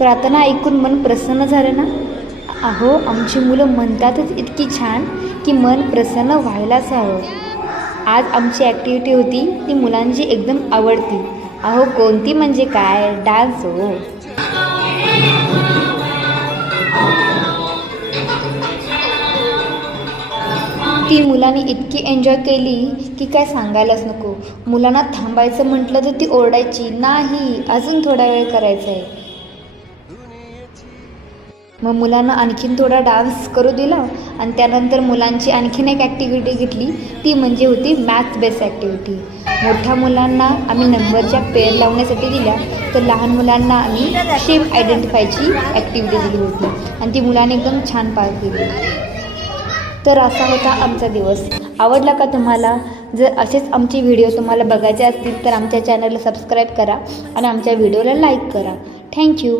प्रार्थना ऐकून मन प्रसन्न झालं ना? अहो, आमची मुलं म्हणतातच इतकी छान की मन प्रसन्न व्हायलाच हवं. आज आमची ॲक्टिव्हिटी होती ती मुलांची एकदम आवडती. अहो, कोणती म्हणजे काय, डान्स हो. ती मुलांनी इतकी एन्जॉय केली की काय सांगायलाच नको. मुलांना थांबायचं म्हटलं तर ती ओरडायची, नाही अजून थोडा वेळ करायचा आहे. मग मुलांना आणखीन थोडा डान्स करू दिला आणि त्यानंतर मुलांची आणखीन एक ॲक्टिव्हिटी घेतली, ती म्हणजे होती मॅथ्स बेस्ड ॲक्टिव्हिटी. मोठ्या मुलांना आम्ही नंबरच्या पेअर लावण्यासाठी दिल्या, तर लहान मुलांना आम्ही शेप आयडेंटिफायची ॲक्टिव्हिटी दिली होती आणि ती मुलांनी एकदम छान पार केली. तर असा होता आमचा दिवस. आवडला का तुम्हाला? जर असेच आमचे व्हिडिओ तुम्हाला बघायचे असतील तर आमच्या चॅनलला सबस्क्राईब करा आणि आमच्या व्हिडिओला लाईक करा. थँक्यू.